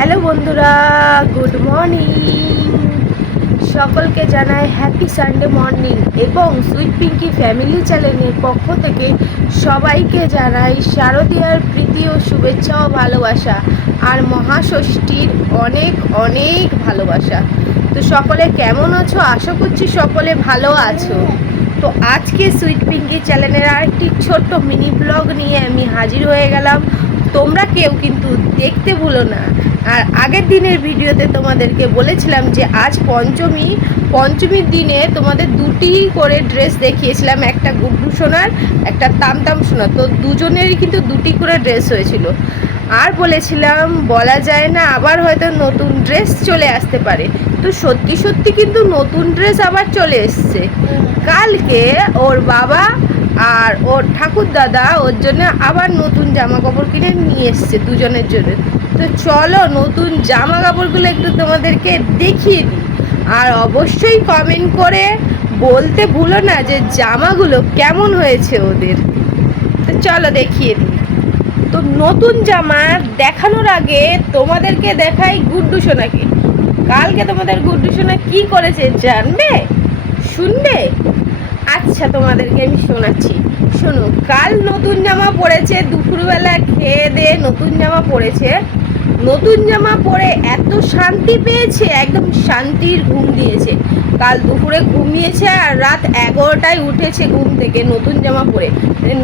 Hello বন্ধুরা, good morning. সকলকে জানাই হ্যাপি সানডে মর্নিং এবং সুইট পিঙ্কি ফ্যামিলি চ্যানেলের পক্ষ থেকে সবাইকে জানাই শারদীয়ার প্রীতি ও শুভেচ্ছা ও ভালোবাসা আর মহাষষ্ঠীর অনেক অনেক ভালোবাসা। তো সকলে কেমন আছো? আশা করছি সকলে ভালো আছো। তো আজকে সুইট পিঙ্কি চ্যানেলের আরেকটি ছোট্ট মিনি ব্লগ নিয়ে আমি হাজির হয়ে গেলাম। তোমরা কেউ কিন্তু দেখতে ভুলো না। আর আগের দিনের ভিডিওতে তোমাদেরকে বলেছিলাম যে আজ পঞ্চমীর দিনে তোমাদের দুটি করে ড্রেস দেখিয়েছিলাম, একটা গুড্ডু সোনার, একটা তামতাম সোনার। তো দুজনেরই কিন্তু দুটি করে ড্রেস হয়েছিল। আর বলেছিলাম বলা যায় না, আবার হয়তো নতুন ড্রেস চলে আসতে পারে। তো সত্যি সত্যি কিন্তু নতুন ড্রেস আবার চলে এসছে। কালকে ওর বাবা আর ওর ঠাকুর দাদা ওর জন্য আবার নতুন জামা কাপড় কিনে নিয়ে এসছে দুজনের জন্য। তো চলো নতুন জামা কাপড়গুলো একটু তোমাদেরকে দেখিয়ে দিই। আর অবশ্যই কমেন্ট করে বলতে ভুলো না যে জামাগুলো কেমন হয়েছে ওদের। তো চলো দেখিয়ে দিই। তো নতুন জামা দেখানোর আগে তোমাদেরকে দেখাই গুড্ডু সোনাকে। কালকে তোমাদের গুড্ডু সোনা কী করেছে জানবে? শুনবে? আচ্ছা, তোমাদেরকে আমি শোনাচ্ছি, শোনো। কাল নতুন জামা পরেছে, দুপুরবেলা খেয়ে দিয়ে নতুন জামা পরেছে। নতুন জামা পরে এত শান্তি পেয়েছে, একদম শান্তির ঘুম দিয়েছে। কাল দুপুরে ঘুমিয়েছে আর রাত 11টায় উঠেছে ঘুম থেকে নতুন জামা পরে।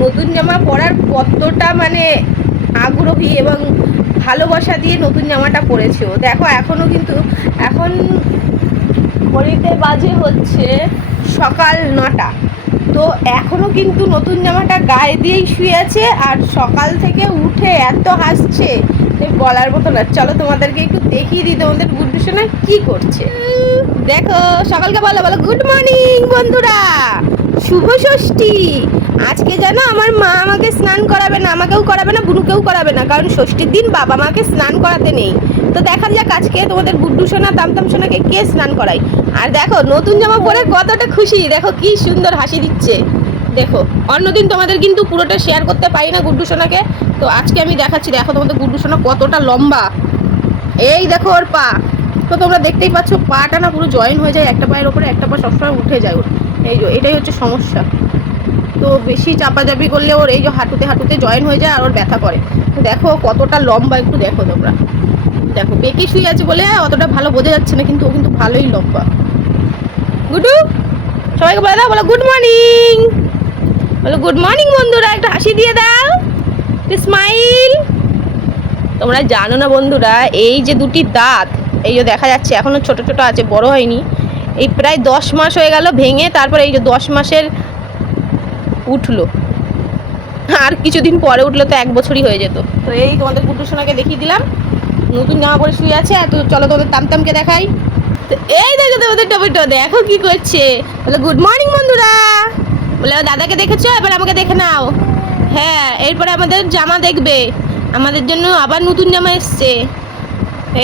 নতুন জামা পরার কতটা আগ্রহী এবং ভালোবাসা দিয়ে নতুন জামাটা পরেছে ও। দেখো এখনও কিন্তু এখন ঘড়িতে বাজে হচ্ছে সকাল 9টা। তো এখনও কিন্তু নতুন জামাটা গায়ে দিয়েই শুয়ে আছে আর সকাল থেকে উঠে এত হাসছে বলার মতো না। চলো তোমাদেরকে একটু দেখিয়ে দিই তোমাদের গুড্ডু সোনা কি করছে। দেখো সকালকে বলো গুড মর্নিং বন্ধুরা, শুভ ষষ্ঠী। আজকে জানো আমার মা আমাকে স্নান করাবে না, আমাকেও করাবে না, বুনুকেও করাবে না, কারণ ষষ্ঠীর দিন বাবা মাকে স্নান করাতে নেই। তো দেখা যাক আজকে তোমাদের গুড্ডু সোনা তামতাম সোনাকে কে স্নান করায়। আর দেখো নতুন জামা পরে কতটা খুশি, দেখো কি সুন্দর হাসি দিচ্ছে। দেখো অন্যদিন তোমাদের কিন্তু পুরোটা শেয়ার করতে পারি না গুড্ডু সোনাকে, তো আজকে আমি দেখাচ্ছি। দেখো তোমাদের গুড্ডু সোনা কতটা লম্বা, এই দেখো ওর পা। তো তোমরা দেখতেই পাচ্ছ পাটা না পুরো জয়েন হয়ে যায়, একটা পায়ের ওপরে একটা পা সবসময় উঠে যায় ওর। এই যে এটাই হচ্ছে সমস্যা। তো বেশি চাপাচাপি করলে ওর এই যে হাঁটুতে জয়েন হয়ে যায় আর ওর ব্যথা করে। তো দেখো কতটা লম্বা, একটু দেখো তোমরা। দেখো বেঁকে শুয়ে আছে বলে অতটা ভালো বোঝা যাচ্ছে না, কিন্তু ও কিন্তু ভালোই লম্বা। গুডু সবাইকে বলে দাও, বলো গুড মর্নিং, বলো গুড মর্নিং বন্ধুরা, একটা হাসি দিয়ে দাও, স্মাইল। তোমরা জানো না বন্ধুরা, এই যে দুটি দাঁত এই যে দেখা যাচ্ছে এখনো ছোট ছোট আছে, বড় হয়নি। এই প্রায় 10 মাস হয়ে গেল ভেঙে, তারপরে এই যে 10 মাসের উঠলো, আর কিছুদিন পরে উঠলো তো 1 বছরই হয়ে যেত। তো এই তোমাদের গুড্ডু সোনাকে দেখিয়ে দিলাম, নতুন জামা পরে শুয়ে আছে। তো চলো তোমাদের তামতামকে দেখাই। তো এই দেখো তোমাদের টমেটো দেখো কি করছে, বলে গুড মর্নিং বন্ধুরা, বলে দাদাকে দেখেছো, এবার আমাকে দেখে নাও। হ্যাঁ, এরপরে আমাদের জামা দেখবে, আমাদের জন্য আবার নতুন জামা এসছে।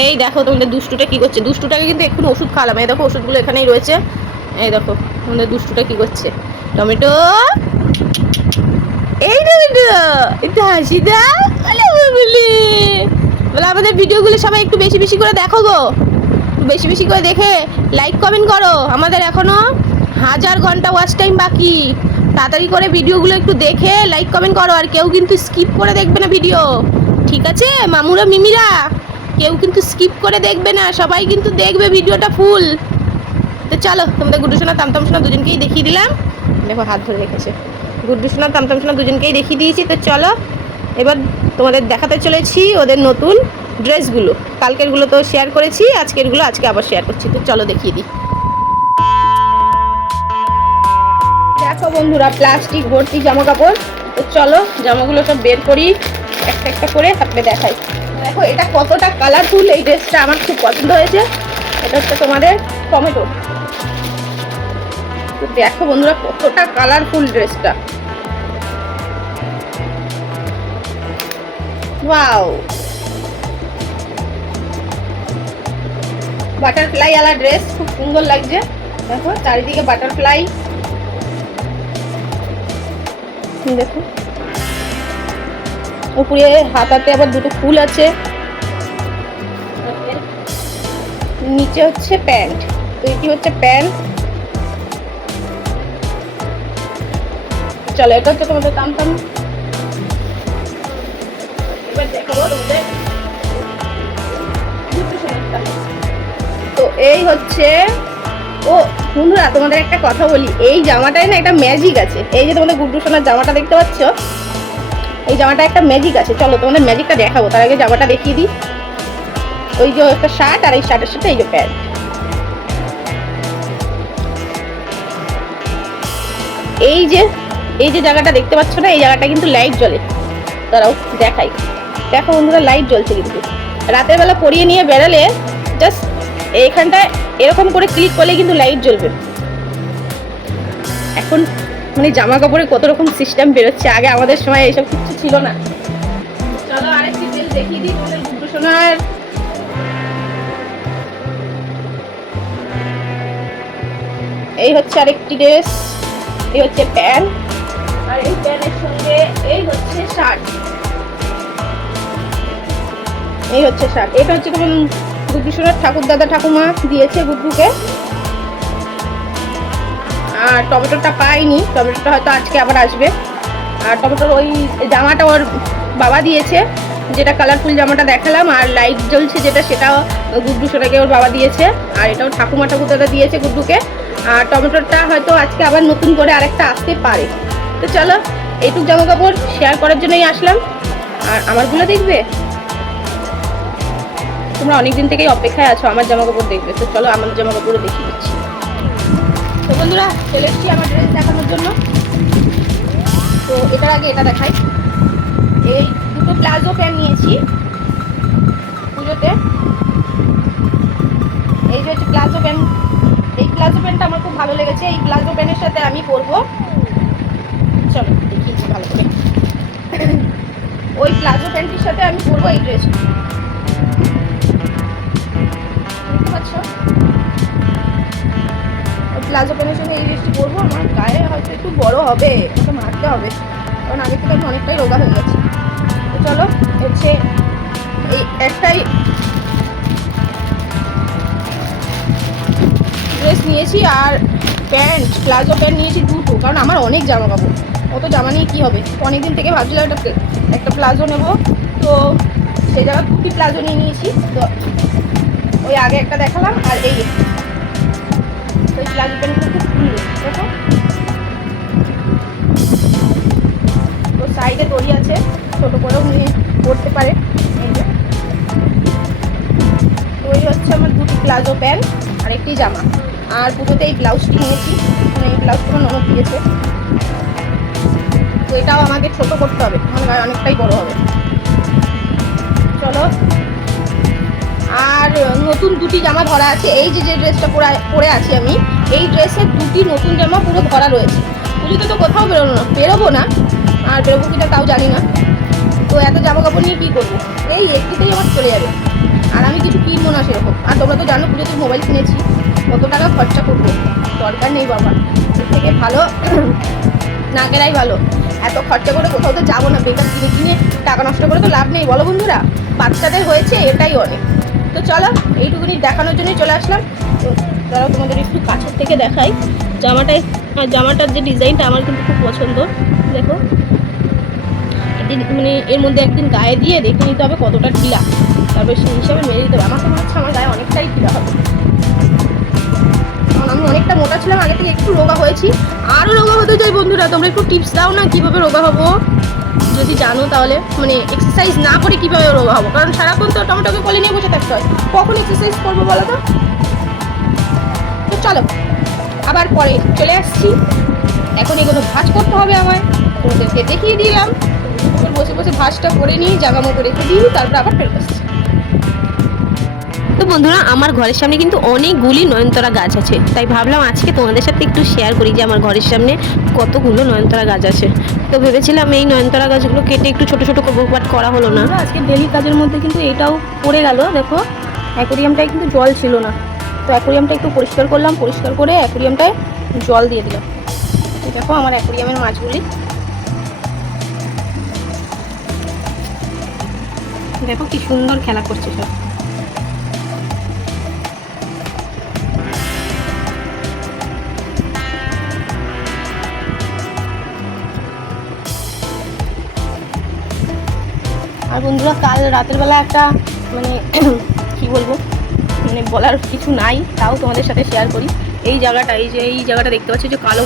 এই দেখো তোমাদের দুষ্টুটা কি করছে। দুষ্টুটাকে কিন্তু এক্ষুনি ওষুধ খাওয়ালাম। এই দেখো ওষুধগুলো এখানেই রয়েছে। এই দেখো তোমাদের দুষ্টুটা কি করছে। টমেটো, এই টমেটো একটু হাসি দাও, বলে আমাদের ভিডিওগুলো সবাই একটু বেশি বেশি করে দেখো গো, বেশি বেশি করে দেখে লাইক কমেন্ট করো। আমাদের এখনো 1000 ঘন্টা ওয়াচ টাইম বাকি। তাড়াতাড়ি করে ভিডিওগুলো একটু দেখে লাইক কমেন্ট করো। আর কেউ কিন্তু স্কিপ করে দেখবে না ভিডিও, ঠিক আছে মামুরা মিমিরা? কেউ কিন্তু স্কিপ করে দেখবে না, সবাই কিন্তু দেখবে ভিডিওটা ফুল। তো চলো তোমাদের গুড্ডু সোনা তামতাম সোনা দুজনকেই দেখিয়ে দিলাম। দেখো হাত ধরে রেখেছে। গুড্ডু সোনা তামতাম সোনা দুজনকেই দেখিয়ে দিয়েছি। তো চলো এবার তোমাদের দেখাতে চলেছি ওদের নতুন ড্রেসগুলো। কালকেরগুলো তো শেয়ার করেছি, আজকেরগুলো আজকে আবার শেয়ার করছি। তো চলো দেখিয়ে দিই। দেখো বন্ধুরা প্লাস্টিক ভর্তি জামা কাপড়। তো চলো জামাগুলো সব বের করি, একটা একটা করে তারপরে দেখাই। দেখো এটা কতটা কালারফুল, এই ড্রেসটা আমার খুব পছন্দ হয়েছে। এটা হচ্ছে তোমাদের টমেটো। তো দেখো বন্ধুরা কতটা কালারফুল ড্রেসটা, ওয়াও। বাটারফ্লাই আলা ড্রেস, খুব সুন্দর লাগছে। দেখো চারিদিকে বাটারফ্লাই, দেখো উপরে হাতাতে আবার দুটো ফুল আছে। নিচে হচ্ছে প্যান্ট। তো এটি হচ্ছে প্যান্ট। চলো, এটা হচ্ছে তোমাদের কামতাম। এবার দেখাবো তোমাদের। তো এই হচ্ছে, ও বন্ধুরা তোমাদের একটা কথা বলি, এই জামাটায় না একটা ম্যাজিক আছে। এই যে তোমাদের গুড্ডু সোনার জামাটা দেখতে পাচ্ছ, এই জামাটা একটা ম্যাজিক আছে। চলো তোমাদের ম্যাজিকটা দেখাবো, তার আগে জামাটা দেখিয়ে দিই। ওই যে একটা শার্ট, আর এই শার্টের সাথে এই যে প্যান্ট। এই যে জায়গাটা দেখতে পাচ্ছ না, এই জায়গাটা কিন্তু লাইট জ্বলে। তারাও দেখাই, দেখো বন্ধুরা, লাইট জ্বলছে কিন্তু। রাতের বেলা পরিয়ে নিয়ে বেরালে জাস্ট এইখানটায় এরকম করে ক্লিক করলে কিন্তু লাইট জ্বলবে। এখন মানে জামা কাপড়ে কত রকম সিস্টেম বেরোচ্ছে, আগে আমাদের সময় এইসব কিছু ছিল না। চলো আরেকটি ড্রেস দেখিয়ে দিই তোমাদের গুড্ডু সোনার। এই হচ্ছে আরেকটি ড্রেস, এই হচ্ছে প্যান্ট, আর এই প্যান্টের সঙ্গে এই হচ্ছে শার্ট। এই হচ্ছে শার্ট। এটা হচ্ছে তোমার গুড্ডু সোনার ঠাকুর দাদা ঠাকুমা দিয়েছে গুড্ডুকে। আর টমেটোটা পাইনি, টমেটোটা হয়তো আজকে আবার আসবে। আর টমেটোর ওই জামাটা ওর বাবা দিয়েছে, যেটা কালারফুল জামাটা দেখালাম, আর লাইট জ্বলছে যেটা, সেটাও গুড্ডু সোনাকে ওর বাবা দিয়েছে। আর এটাও ঠাকুমা ঠাকুর দাদা দিয়েছে গুড্ডুকে। আর টমেটোটা হয়তো আজকে আবার নতুন করে আরেকটা আসতে পারে। তো চলো, এইটুক জামা কাপড় শেয়ার করার জন্যই আসলাম। আর আমারগুলো দেখবে, তোমরা অনেকদিন থেকেই অপেক্ষায় আছো আমার জামা কাপড় দেখবে। তো চলো আমার জামা কাপড়ও দেখিয়ে দিচ্ছি। তো বন্ধুরা চলে এসেছি আমার ড্রেস দেখানোর জন্য। তো এটার আগে এটা দেখাই। এই দুটো প্লাজো প্যান্ট নিয়েছি পুজোতে। এই যে হচ্ছে প্লাজো প্যান্ট। এই প্লাজো প্যান্টটা আমার খুব ভালো লেগেছে। এই প্লাজো প্যান্টের সাথে আমি পরবো, চলো দেখিয়েছি ভালো করে। ওই প্লাজো প্যান্টের সাথে আমি পরবো এই ড্রেস, বুঝতে পারছো? প্লাজো প্যান্টের সঙ্গে এই ড্রেসটি পরবো। আমার গায়ে হয়তো একটু বড় হবে, ওটা মারতে হবে, কারণ আগে থেকে আমি অনেকটাই রোগা হয়ে গেছি। তো চলো, হচ্ছে এই একটাই ড্রেস নিয়েছি, আর প্যান্ট প্লাজো প্যান্ট নিয়েছি দুটো, কারণ আমার অনেক জামা কাপড়। অত জামা নিয়ে কী হবে? অনেকদিন থেকে ভাবছিলাম একটা প্লাজো নেবো, তো সেই জায়গায় দুটি প্লাজো নিয়ে নিয়েছি। তো ওই আগে একটা দেখালাম, আর এই ওই প্লাজো প্যান্টগুলো খুব সুন্দর, দেখো। তো সাইডে দড়ি আছে, ছোটো করেও নিয়ে পরতে পারে। এই যে তো এই হচ্ছে আমার দুটি প্লাজো প্যান্ট আর একটি জামা। আর পুজোতে এই ব্লাউজটি নিয়েছি, মানে এই ব্লাউজটা আমার ননদ দিয়েছে। তো এটাও আমাকে ছোট করতে হবে, আমার গায়ে অনেকটাই বড় হবে। চলো, আর নতুন দুটি জামা ধরা আছে। এই যে ড্রেসটা পরে আছি আমি, এই ড্রেসের দুটি নতুন জামা পুরো ধরা রয়েছে। পুজোতে তো কোথাও বেরোবো না, আর বেরোবো কিনা তাও জানি না। তো এত জামা কাপড় নিয়ে কী করবো? এই একটিতেই আমার চলে যাবে, আর আমি কিছু কিনবো না সেরকম। আর তোমরা তো জানো পুজোতে মোবাইল কিনেছি, কত টাকা খরচা করবো, দরকার নেই বাবা। এর থেকে ভালো না কেনাই ভালো। এত খরচা করে কোথাও তো যাবো না, বেকার কিনে কিনে টাকা নষ্ট করে তো লাভ নেই, বলো বন্ধুরা? বাচ্চাদের হয়েছে এটাই অনেক। তো চলো, এইটুকুনি দেখানোর জন্যই চলে আসলাম। তো তারাও তোমাদের একটু কাছের থেকে দেখাই জামাটার যে ডিজাইনটা আমার কিন্তু খুব পছন্দ। দেখো, মানে এর মধ্যে একদিন গায়ে দিয়ে দেখে নিতে হবে কতটা ঢিলা, তারপর সেই হিসাবে মেরে দিতে হবে। আমার তো মনে হচ্ছে আমার গায়ে অনেকটাই ঢিলা হবে, কারণ আমি অনেকটা মোটা ছিলাম, আগে থেকে একটু রোগা হয়েছি। আরও রোগা হতে চাই বন্ধুরা, তোমরা একটু টিপস দাও না কীভাবে রোগা হবো, যদি জানো তাহলে। মানে এক্সারসাইজ না করে কীভাবে রোগা হবো, কারণ সারাক্ষণ তো টমেটোকে কোলে নিয়ে বসে থাকতে হয়, কখন এক্সারসাইজ করবো বলো তো? তো চলো, আবার পরে চলে আসছি। এখন এগুলো ভাঁজ করতে হবে আমায়, তোমাদেরকে দেখিয়ে দিলাম। বসে বসে ভাঁজটা করে নিই, জায়গা মতো রেখে দিই, তারপর আবার ফেরত আসছি। তো বন্ধুরা, আমার ঘরের সামনে কিন্তু অনেকগুলি নয়নতারা গাছ আছে, তাই ভাবলাম আজকে তোমাদের সাথে একটু শেয়ার করি যে আমার ঘরের সামনে কতগুলো নয়নতারা গাছ আছে। তো ভেবেছিলাম এই নয়নতারা গাছগুলো কেটে একটু ছোটো ছোটো করবো, বাট করা হলো না। আজকে ডেলি কাজের মধ্যে কিন্তু এটাও পড়ে গেল। দেখো, অ্যাকোরিয়ামটায় কিন্তু জল ছিল না, তো অ্যাকোরিয়ামটা একটু পরিষ্কার করলাম, পরিষ্কার করে অ্যাকোরিয়ামটায় জল দিয়ে দিলাম। দেখো আমার অ্যাকোরিয়ামের মাছগুলি, দেখো কি সুন্দর খেলা করছে সব। আর বন্ধুরা কাল রাতের বেলা একটা মানে কি বলবো, মানে বলার কিছু নাই, তাও তোমাদের সাথে শেয়ার করি। এই জায়গাটা, এই জায়গাটা দেখতে পাচ্ছি যে কালো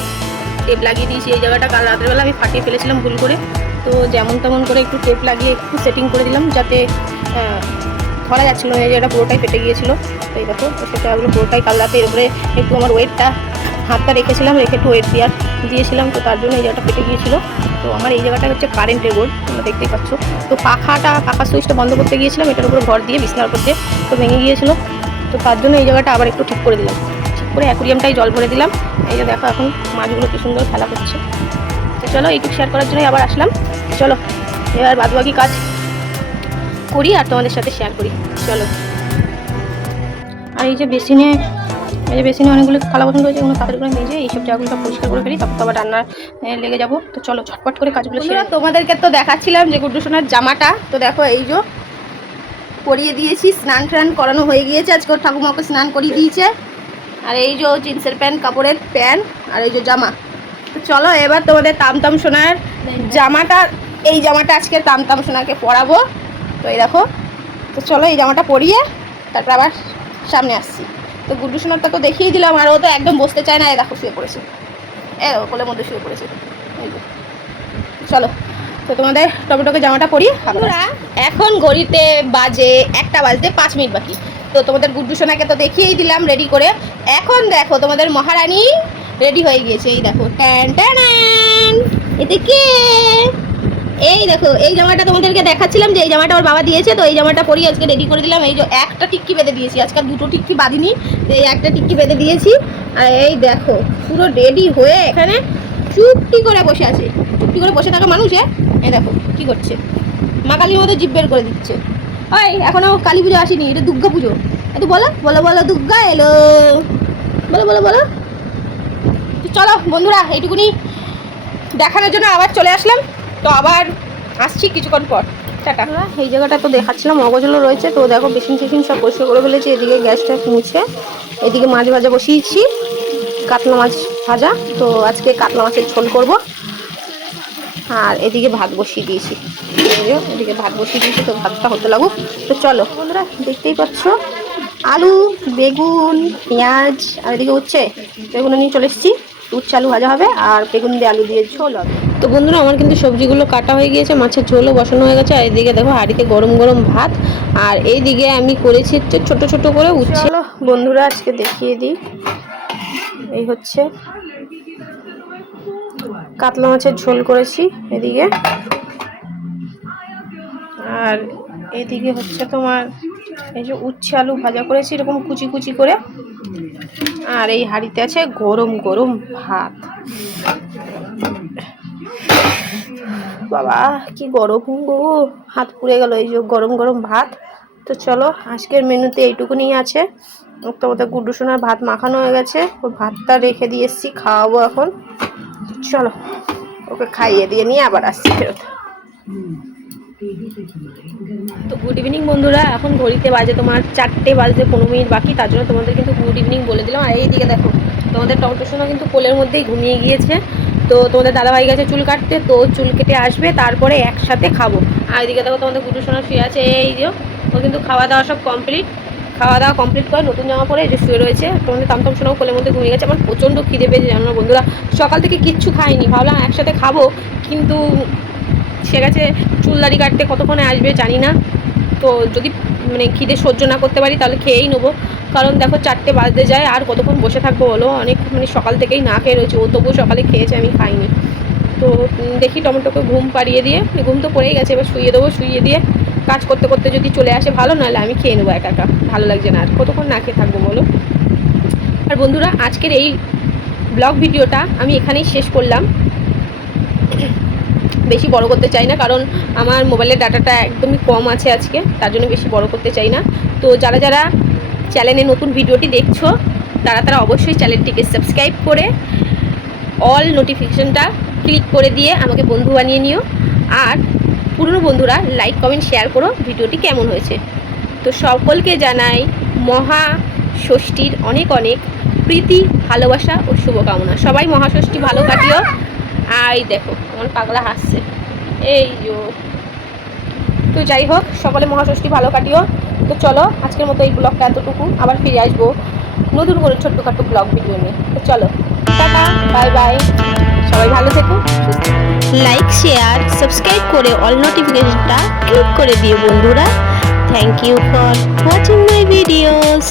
টেপ লাগিয়ে দিয়েছি, এই জায়গাটা কাল রাতের বেলা আমি ফাটিয়ে ফেলেছিলাম ভুল করে। তো যেমন তেমন করে একটু টেপ লাগিয়ে একটু সেটিং করে দিলাম, যাতে ধরা যাচ্ছিলো না, এই জায়গাটা পুরোটাই ফেটে গিয়েছিলো। তো এই দেখো, তো সেটাগুলো পুরোটাই কাল রাতে এর উপরে একটু আমার ওয়েটটা হাতটা রেখেছিলাম, রেখে একটু ওয়েট দিয়েছিলাম, তো তার জন্য এই জায়গাটা ফেটে গিয়েছিলো। তো আমার এই জায়গাটা হচ্ছে কারেন্টের বোর্ড, তোমরা দেখতেই পাচ্ছ। তো পাখার সুইচটা বন্ধ করতে গিয়েছিলাম, এটার উপরে ভর দিয়ে বিছনার উপর দিয়ে, তো ভেঙে গিয়েছিলো। তো তার জন্য এই জায়গাটা আবার একটু ঠিক করে দিলাম, ঠিক করে অ্যাকুরিয়ামটাই জল ভরে দিলাম। এই যে দেখো এখন মাছগুলো কি সুন্দর খেলা করছে। তো চলো এইটুকু শেয়ার করার জন্যই আবার আসলাম। চলো এবার বাদবাকি কাজ করি আর তোমাদের সাথে শেয়ার করি। চলো। আর এই যে বেসিনে অনেকগুলো থালা বাসন রয়েছে, এগুলো তাদের করে মেজে এইসব জায়গাগুলো পরিষ্কার করে ফেলি, তারপর আবার রান্নার লেগে যাবো। তো চলো ঝটপট করে কাজগুলো শেয়ার। তোমাদেরকে তো দেখাচ্ছিলাম যে গুড্ডু সোনার জামাটা, তো দেখো এই যে পরিয়ে দিয়েছি, স্নান টান করানো হয়ে গিয়েছে, আজকে ওর ঠাকুমাকে স্নান করিয়ে দিয়েছে। আর এই যে জিন্সের প্যান্ট, কাপড়ের প্যান্ট, আর এই যে জামা। তো চলো এবার তোমাদের তামতাম সোনার জামাটা, এই জামাটা আজকে তামতাম সোনাকে পরাবো। তো এই দেখো, তো চলো এই জামাটা পরিয়ে তারপর আবার সামনে আসছি। তো গুড্ডু সোনারটা তো দেখিয়ে দিলাম, আর ও তো একদম বসতে চায় না, এই দেখো শুয়ে পড়েছে, কোলের মধ্যে শুয়ে পড়েছে। এই যে চলো, তো তোমাদের টমেটোকে জামাটা পরিয়ে আমরা এখন ঘড়িতে বাজে 1টা বাজতে 5 মিনিট বাকি। তো তোমাদের গুড্ডু সোনাকে তো দেখিয়েই দিলাম রেডি করে। এখন দেখো তোমাদের মহারানী রেডি হয়ে গিয়েছে, এই দেখো ট্যান ট্যান, এতে কে, এই দেখো এই জামাটা তোমাদেরকে দেখাচ্ছিলাম যে এই জামাটা ওর বাবা দিয়েছে, তো এই জামাটা পরিয়ে আজকে রেডি করে দিলাম। এই যে একটা টিক্কি বেঁধে দিয়েছি, আজকে 2টো টিক্কি বাঁধিনি, তো এই একটা টিক্কি বেঁধে দিয়েছি। আর এই দেখো পুরো রেডি হয়ে এখানে চুপটি করে বসে আছে, চুপটি করে বসে থাকা মানুষ। এই দেখো কি করছে, মা কালীর মতো জিভ বের করে দিচ্ছে। ওই এখনো কালী পুজো আসেনি, এটা দুর্গা পুজো। একটু বলো বলো বলো, দুর্গা এলো, বলো বলো বলো। চলো বন্ধুরা এইটুকুনি দেখানোর জন্য আবার চলে আসলাম, তো আবার আসছি কিছুক্ষণ পর, টাটা। এই জায়গাটা তো দেখাচ্ছিলাম অগোছালো রয়েছে, তো দেখো বেসিন টেসিন সব পরিষ্কার করে ফেলেছি। এদিকে গ্যাসটা মুছে এদিকে মাছ ভাজা বসিয়েছি, কাতলা মাছ ভাজা। তো আজকে কাতলা মাছের ঝোল করব। আর এদিকে ভাত বসিয়ে দিয়েছি, এদিকে ভাত বসিয়ে দিয়েছি, তো ভাতটা হতে লাগুক। তো চলো বন্ধুরা, দেখতেই পাচ্ছ আলু, বেগুন, পেঁয়াজ, আর এদিকে উচ্ছে, বেগুন নিয়ে চলে এসেছি। উচ্ছে আলু ভাজা হবে আর বেগুন দিয়ে আলু দিয়ে ঝোল হবে। তো বন্ধুরা আমার কিন্তু সবজিগুলো কাটা হয়ে গিয়েছে, মাছের ঝোলও বসানো হয়ে গেছে। আর এদিকে দেখো হাঁড়িতে গরম গরম ভাত, আর এইদিকে আমি করেছি হচ্ছে ছোট ছোট করে উচ্ছে। চলো বন্ধুরা আজকে দেখিয়ে দিই, এই হচ্ছে কাতলা মাছের ঝোল করেছি এদিকে, আর এদিকে হচ্ছে তোমার এই যে উচ্ছে আলু ভাজা করেছি এরকম কুচি কুচি করে, আর এই হাঁড়িতে আছে গরম গরম ভাত। বাবা কি গরম গো, হাত পুড়ে গেল। এই যে গরম গরম ভাত। তো চলো আজকের মেনুতে এইটুকুনি আছে। তোমাদের গুড্ডু সোনার ভাত মাখানো হয়ে গেছে, ওর ভাতটা রেখে দিয়ে এসেছি, খাওয়াবো এখন। চলো ওকে খাইয়ে দিয়ে নিয়ে আবার আসছি ফেরত। তো গুড ইভিনিং বন্ধুরা, এখন ঘড়িতে বাজে তোমার 4টে বাজতে 15 মিনিট বাকি, তার জন্য তোমাদের কিন্তু গুড ইভিনিং বলে দিলাম। আর এইদিকে দেখো তোমাদের টমেটো সোনা কিন্তু কোলের মধ্যেই ঘুমিয়ে গিয়েছে। তো তোমাদের দাদাভাই গেছে চুল কাটতে, তো চুল কেটে আসবে, তারপরে একসাথে খাবো। আর এদিকে দেখো তোমাদের গুড্ডু সোনা শুয়ে আছে, এই যে ও কিন্তু খাওয়া দাওয়া সব কমপ্লিট, খাওয়া দাওয়া কমপ্লিট করে নতুন জামা পরে এই যে শুয়ে রয়েছে। তোমাদের তামতাম সোনাও কোলের মধ্যে ঘুমিয়ে গেছে। আমার প্রচণ্ড খিদে পেয়েছে জানো না বন্ধুরা, সকাল থেকে কিচ্ছু খাইনি, ভাবলাম একসাথে খাবো, কিন্তু সে গেছে চুল দাড়ি কাটতে, কতক্ষণে আসবে জানি না। তো যদি মানে খিদে সহ্য না করতে পারি তাহলে খেয়েই নেবো, কারণ দেখো 4টে বাজতে যায়, আর কতক্ষণ বসে থাকবো বলো, অনেক মানে সকাল থেকেই না খেয়ে রয়েছে। ও তবুও সকালে খেয়েছে, আমি খাইনি। তো দেখি টমেটোকে ঘুম পাড়িয়ে দিয়ে, ঘুম তো পড়েই গেছে, এবার শুইয়ে দেবো, শুইয়ে দিয়ে কাজ করতে করতে যদি চলে আসে ভালো, নাহলে আমি খেয়ে নেবো একা একা, ভালো লাগছে না আর কতক্ষণ না খেয়ে থাকবো বলো। আর বন্ধুরা আজকের এই ব্লগ ভিডিওটা আমি এখানেই শেষ করলাম, বেশি বড় করতে চাই না, কারণ আমার মোবাইলের ডাটাটা একদমই কম আছে আজকে, তার জন্য বেশি বড় করতে চাই না। তো যারা যারা চ্যানেলে নতুন ভিডিওটি দেখছো তারা অবশ্যই চ্যানেলটিকে সাবস্ক্রাইব করে অল নোটিফিকেশনটা ক্লিক করে দিয়ে আমাকে বন্ধু বানিয়ে নিও। আর পুরনো বন্ধুরা লাইক কমেন্ট শেয়ার করো ভিডিওটি কেমন হয়েছে। তো সকলকে জানাই মহা ষষ্ঠীর অনেক অনেক প্রীতি, ভালোবাসা ও শুভকামনা। সবাই মহাষষ্ঠী ভালো কাটিও। আর দেখো আমার পাগলা হাসছে, এই যো তো যাই হোক, সকলে মহাষষ্ঠী ভালো কাটিও। তো চলো আজকের মতো এই ব্লগটা এতটুকু, আবার ফিরে আসবো নতুন করে ছোট্টখাটো ব্লগ ভিডিও নিয়ে। তো চলো, টাটা, বাই বাই, সবাই ভালো থেকো। লাইক শেয়ার সাবস্ক্রাইব করে অল নোটিফিকেশনটা ক্লিক করে দিও বন্ধুরা। Thank you for watching my videos.